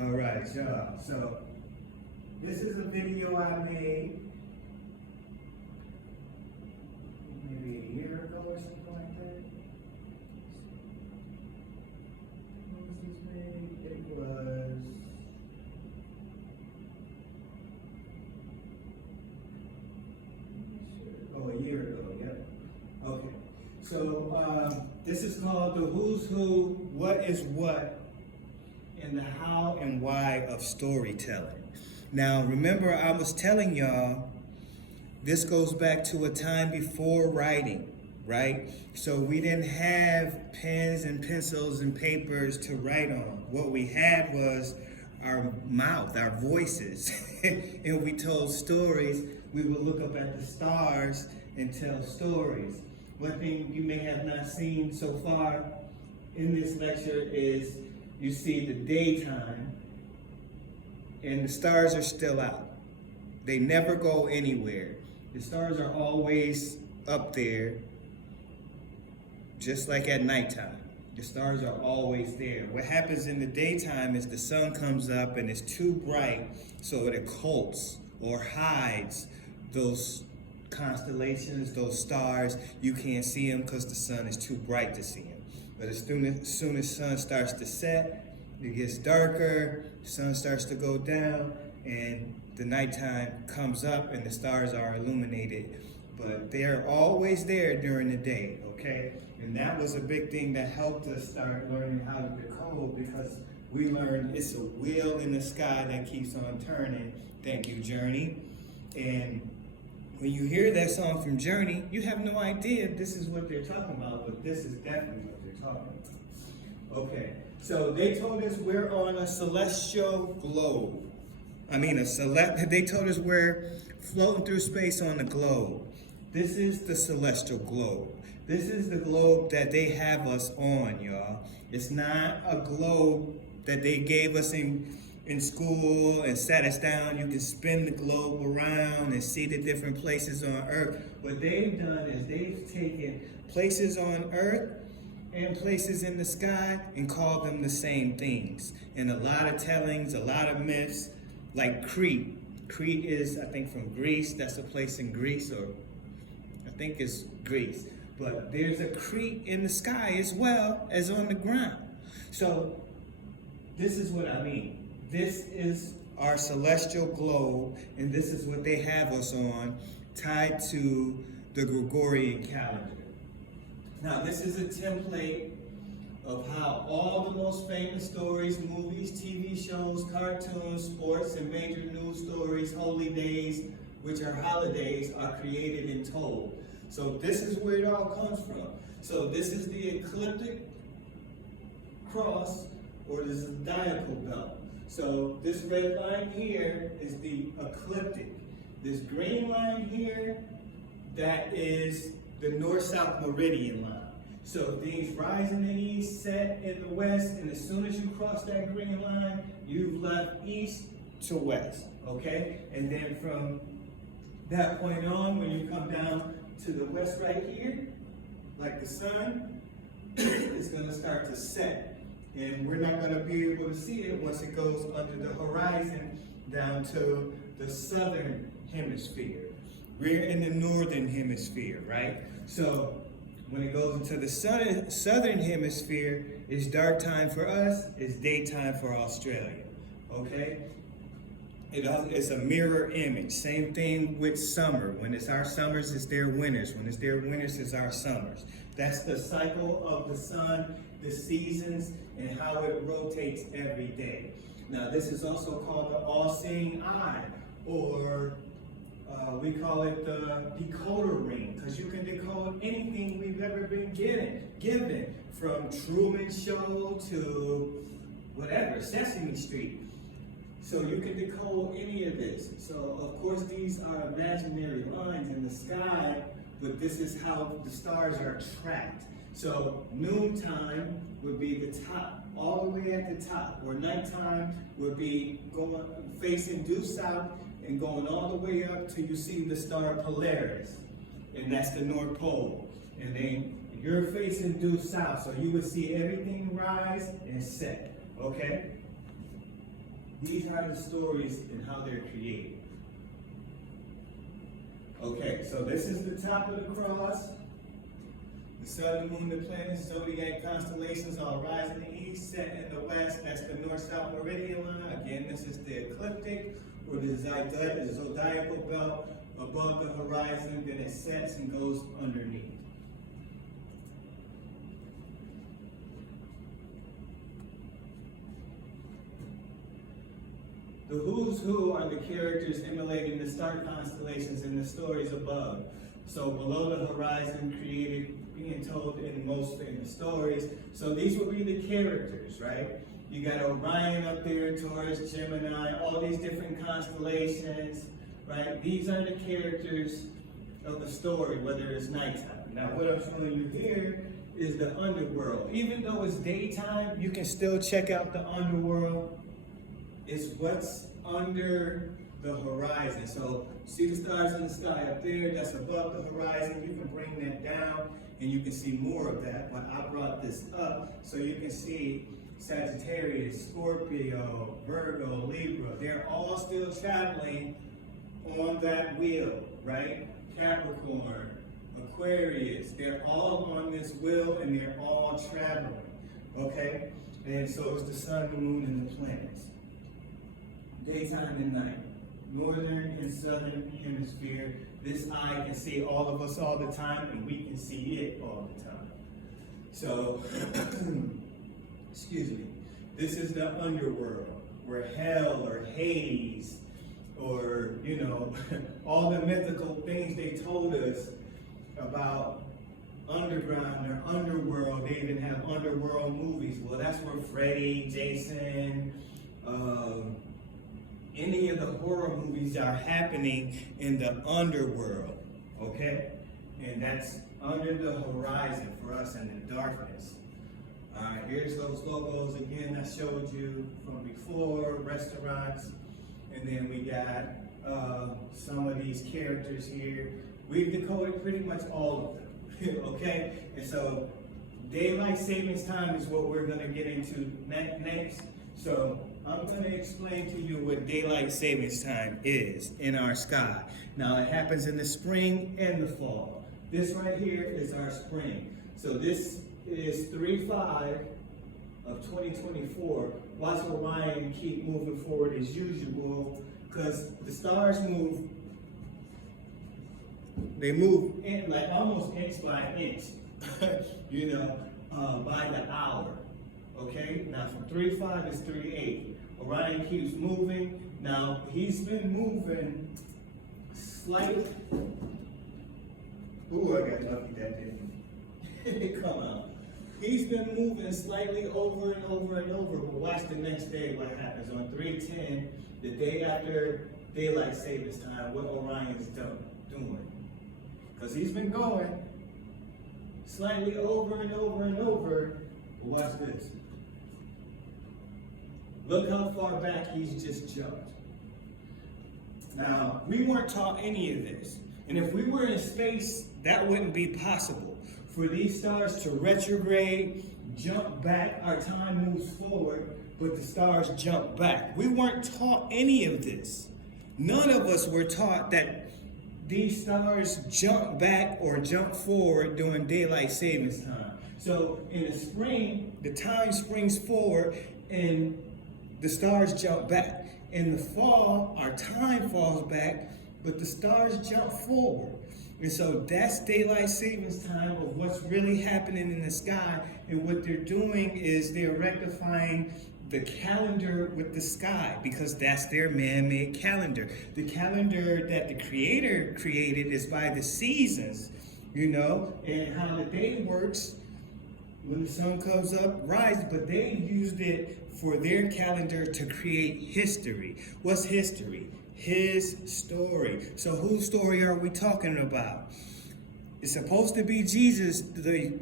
All right, y'all. So this is a video I made maybe a year ago or something like that. When was this made? It was a year ago. Yep. Okay. So this is called the Who's Who, What is What, and the how and why of storytelling. Now, remember, I was telling y'all this goes back to a time before writing, right? So we didn't have pens and pencils and papers to write on. What we had was our mouth, our voices, and we told stories. We would look up at the stars and tell stories. One thing you may have not seen so far in this lecture is you see the daytime, and the stars are still out. They never go anywhere. The stars are always up there, just like at nighttime. The stars are always there. What happens in the daytime is the sun comes up and it's too bright, so it occults or hides those constellations, those stars. You can't see them because the sun is too bright to see them. But as soon as sun starts to set, it gets darker, sun starts to go down, and the nighttime comes up and the stars are illuminated. But they're always there during the day, okay? And that was a big thing that helped us start learning how to decode, because we learned it's a wheel in the sky that keeps on turning. Thank you, Journey. And when you hear that song from Journey, you have no idea this is what they're talking about, but this is definitely what they're talking about. Okay, so they told us we're on a celestial globe. They told us we're floating through space on a globe. This is the celestial globe. This is the globe that they have us on, y'all. It's not a globe that they gave us in school and sat us down. You can spin the globe around and see the different places on Earth. What they've done is they've taken places on Earth and places in the sky and called them the same things. And a lot of tellings, a lot of myths, like Crete. Crete is, I think, from Greece. That's a place in Greece, or I think it's Greece. But there's a Crete in the sky as well as on the ground. So this is what I mean. This is our celestial globe, and this is what they have us on, tied to the Gregorian calendar. Now, this is a template of how all the most famous stories, movies, TV shows, cartoons, sports, and major news stories, holy days, which are holidays, are created and told. So this is where it all comes from. So this is the ecliptic cross, or this is the diacal belt. So this red line here is the ecliptic. This green line here, that is the north-south meridian line. So these rise in the east, set in the west, and as soon as you cross that green line, you've left east to west, okay? And then from that point on, when you come down to the west right here, like the sun, it's gonna start to set. And we're not gonna be able to see it once it goes under the horizon down to the southern hemisphere. We're in the northern hemisphere, right? So when it goes into the southern hemisphere, it's dark time for us, it's daytime for Australia, okay? It's a mirror image. Same thing with summer. When it's our summers, it's their winters. When it's their winters, it's our summers. That's the cycle of the sun, the seasons, and how it rotates every day. Now, this is also called the all-seeing eye, or we call it the decoder ring, because you can decode anything we've ever been given, from Truman Show to whatever, Sesame Street. So you can decode any of this. So of course these are imaginary lines in the sky, but this is how the stars are tracked. So noontime would be the top, all the way at the top, or nighttime would be going facing due south and going all the way up till you see the star Polaris, and that's the North Pole. And then you're facing due south, so you would see everything rise and set, okay? These are the stories and how they're created. Okay, so this is the top of the cross. The sun, the moon, the planets, zodiac constellations all rise in the east, set in the west. That's the north-south meridian line. Again, this is the ecliptic, or the zodiacal belt above the horizon. Then it sets and goes underneath. The who's who are the characters emulating the star constellations in the stories above. So below the horizon, created, being told in most in the stories. So these would be the characters, right? You got Orion up there, Taurus, Gemini, all these different constellations, right? These are the characters of the story, whether it's nighttime. Now what I'm showing you here is the underworld. Even though it's daytime, you can still check out the underworld. It's what's under the horizon. So see the stars in the sky up there, that's above the horizon. You can bring that down and you can see more of that. But I brought this up so you can see Sagittarius, Scorpio, Virgo, Libra. They're all still traveling on that wheel, right? Capricorn, Aquarius, they're all on this wheel and they're all traveling, okay? And so it's the sun, the moon, and the planets. Daytime and night, northern and southern hemisphere. This eye can see all of us all the time, and we can see it all the time. So, excuse me, this is the underworld, where hell or Hades, or, you know, all the mythical things they told us about underground or underworld. They even have underworld movies. Well, that's where Freddy, Jason, any of the horror movies are happening in the underworld, okay? And that's under the horizon for us in the darkness. All right, here's those logos again I showed you from before, restaurants. And then we got some of these characters here. We've decoded pretty much all of them, okay? And so daylight savings time is what we're gonna get into next. So I'm going to explain to you what daylight savings time is in our sky. Now it happens in the spring and the fall. This right here is our spring. So this is 3/5 of 2024. Watch Orion keep moving forward as usual, because the stars move. They move in like almost inch by inch, you know, by the hour. Okay, now from 3/5 is 3/8. Orion keeps moving. Now he's been moving slightly. Ooh, I got lucky that didn't come out. He's been moving slightly over and over and over. But watch the next day what happens on 3/10, the day after daylight savings time, what Orion's doing. Because he's been going slightly over and over and over. But watch this. Look how far back he's just jumped. Now, we weren't taught any of this. And if we were in space, that wouldn't be possible. For these stars to retrograde, jump back, our time moves forward, but the stars jump back. We weren't taught any of this. None of us were taught that these stars jump back or jump forward during daylight savings time. So in the spring, the time springs forward and the stars jump back. In the fall, our time falls back, but the stars jump forward. And so that's daylight savings time of what's really happening in the sky. And what they're doing is they're rectifying the calendar with the sky, because that's their man-made calendar. The calendar that the Creator created is by the seasons, you know, and how the day works. When the sun comes up, rise, but they used it for their calendar to create history. What's history? His story. So whose story are we talking about? It's supposed to be Jesus, the